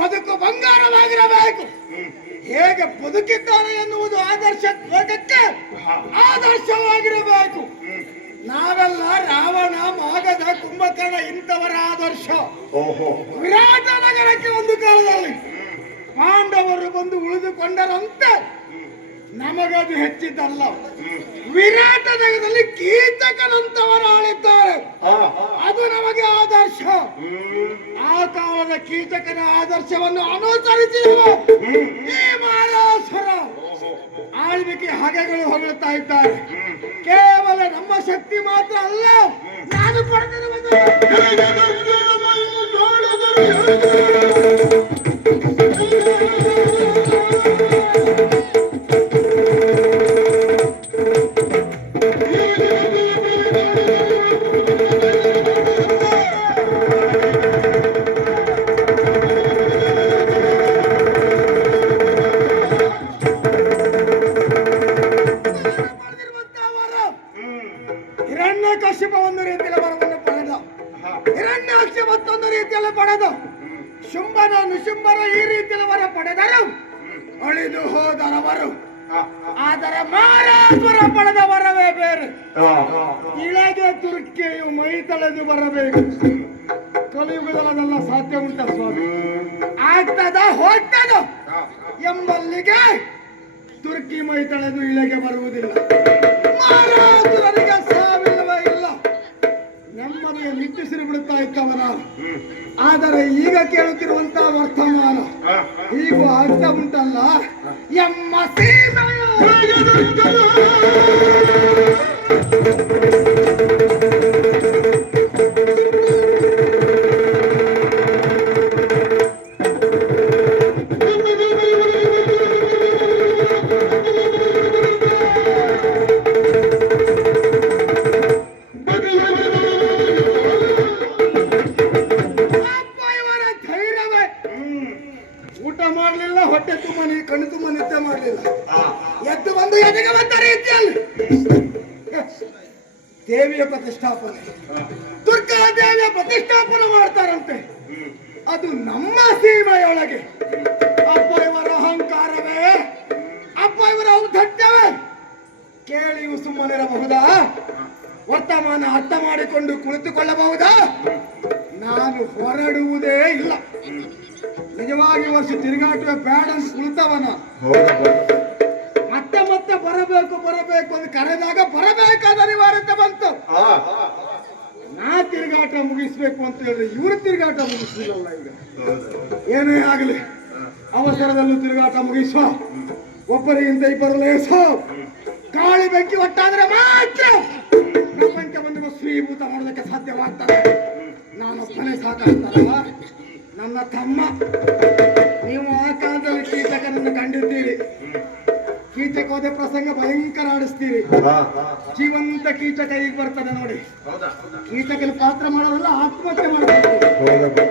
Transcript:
ಬದುಕು ಬಂಗಾರವಾಗಿರಬೇಕು. ಹೇಗೆ ಬದುಕಿದ್ದಾರೆ ಎನ್ನುವುದು ಆದರ್ಶ ಲೋಕಕ್ಕೆ ಆದರ್ಶವಾಗಿರಬೇಕು. ನಾವೆಲ್ಲ ರಾವಣ, ಮಾಗಧ, ಕುಂಭಕರ್ಣ ಇಂಥವರ ಆದರ್ಶ. ವಿರಾಟ ನಗರಕ್ಕೆ ಒಂದು ಕಾಲದಲ್ಲಿ ಪಾಂಡವರು ಬಂದು ಉಳಿದುಕೊಂಡರಂತೆ ನಮಗದು ಹೆಚ್ಚಿದ್ದಲ್ಲ. ವಿರಾಟ ನಗರದಲ್ಲಿ ಕೀಚಕನಂತವರು ಆಳಿದ್ದಾರೆ, ಅದು ನಮಗೆ ಆದರ್ಶ. ಆ ಕಾಲದ ಕೀಚಕನ ಆದರ್ಶವನ್ನು ಅನುಸರಿಸಿ ಈ ಮಾರಾಸುರ ಆಳ್ವಿಕೆ ಹಗೆಗಳು ಹೊಗಳುತ್ತಾ ಇದ್ದಾರೆ. ಕೇವಲ ನಮ್ಮ ಶಕ್ತಿ ಮಾತ್ರ ಅಲ್ಲ, ನಾನು ಪಡೆದಿರುವ ಹಿರಣ್ಯಕಶಿಪ ಒಂದು ರೀತಿಯಲ್ಲಿ ವರವನ್ನು ಪಡೆದ, ಹಿರಣ್ಯಾಕ್ಷ ಮತ್ತೊಂದು ರೀತಿಯಲ್ಲಿ ಪಡೆದ, ಶುಂಭನ ನಿಶುಂಭರ ಈ ರೀತಿಯಲ್ಲಿ ವರ ಪಡೆದರು, ಅಳಿದು ಹೋದರವರು. ಆದರೆ ಮಾರಾಸುರ ಪಡೆದ ವರವೇ ಬೇರೆ. ಇಳಗೆ ತುರ್ಕಿಯು ಮೈ ತಳೆದು ಬರಬೇಕು. ಕಲಿಯುಗದಲ್ಲ ಸಾಧ್ಯ ಉಂಟ ಸ್ವಾಮಿ? ಆಗ್ತದ ಹೋಗ್ತದ ಎಂಬಲ್ಲಿಗೆ ತುರ್ಕಿ ಮೈ ತಳೆದು ಇಳೆಗೆ ಬರುವುದಿಲ್ಲ. ಮಾರಾಸುರನಿಗೆ ಸಾವಿಲ್ಲವೇ ಇಲ್ಲ. ನೆಮ್ಮದಿಯ ನಿಟ್ಟಿಸಿರು ಬಿಡುತ್ತಾ ಇದ್ದವನ. ಆದರೆ ಈಗ ಕೇಳುತ್ತಿರುವಂತಹ ವರ್ತಮಾನ ಹೀಗೂ ಆಗ್ತಾ ಉಂಟಲ್ಲ. ಎಮ್ಮ ಸೀಮೆಯ ಮಾಡಲಿಲ್ಲ, ಹೊಟ್ಟೆ ತುಂಬ ಕಣ್ಣು ತುಂಬ ನಿದ್ದೆ ಮಾಡಲಿಲ್ಲ. ಎದ್ದು ಬಂದು ಎದೆಗೆ ಬಂದ ರೀತಿಯಲ್ಲಿ ದೇವಿಯ ಪ್ರತಿಷ್ಠಾಪನೆ, ದುರ್ಗಾ ದೇವಿಯ ಪ್ರತಿಷ್ಠಾಪನೆ ಮಾಡ್ತಾರಂತೆ. ಅದು ನಮ್ಮ ಸೀಮೆಯೊಳಗೆ. ಅಪ್ಪ ಇವರ ಅಹಂಕಾರವೇ, ಅಪ್ಪ ಇವರ ಔದಾರ್ಯವೇ ಕೇಳಿಯೂ ಸುಮ್ಮನಿರಬಹುದಾ? ವರ್ತಮಾನ ಅರ್ಥ ಮಾಡಿಕೊಂಡು ಕುಳಿತುಕೊಳ್ಳಬಹುದಾ? ನಾನು ಹೊರಡುವುದೇ ಇಲ್ಲ. ನಿಜವಾಗಿ ವರ್ಷ ತಿರುಗಾಟುವ ಬೇಡ ಕುಳಿತವನ. ಮತ್ತೆ ಮತ್ತೆ ಬರಬೇಕು ಬರಬೇಕು ಅಂತ ಕರೆದಾಗ ಬರಬೇಕಾದ ಅನಿವಾರ್ಯತೆ ಬಂತು. ನಾ ತಿರುಗಾಟ ಮುಗಿಸ್ಬೇಕು ಅಂತ ಹೇಳಿದ್ರೆ ಇವರು ತಿರುಗಾಟ ಮುಗಿಸ್ಲಿಲ್ಲ. ಈಗ ಏನೇ ಆಗಲಿ ಅವಸರದಲ್ಲೂ ತಿರುಗಾಟ ಮುಗಿಸುವ, ಒಬ್ಬರಿಗಿಂತ ಇಬ್ಬರು ಲೇಸೋ. ಗಾಳಿ ಬೆಂಕಿ ಒಟ್ಟಾದ್ರೆ ಮಾತ್ರ ಪ್ರಪಂಚ ಒಂದು ಸ್ವೀಭೂತ ಮಾಡೋದಕ್ಕೆ ಸಾಧ್ಯವಾಗ್ತದೆ. ನಾನೊಬ್ಬನೇ ಸಾಕಾಗ್ತಾರಲ್ಲ. ನನ್ನ ತಮ್ಮ, ನೀವು ಆ ಕಾಲದಲ್ಲಿ ಕೀಚಕನನ್ನು ಕಂಡಿದ್ದೀರಿ. ಕೀಚಕೋದ ಪ್ರಸಂಗ ಭಯಂಕರ ಆಡಿಸ್ತೀರಿ. ಜೀವಂತ ಕೀಚಕ ಈಗ ಬರ್ತದೆ ನೋಡಿ. ಕೀಚಕನ ಪಾತ್ರ ಮಾಡೋದಲ್ಲ, ಆತ್ಮಹತ್ಯೆ ಮಾಡಬೇಕು.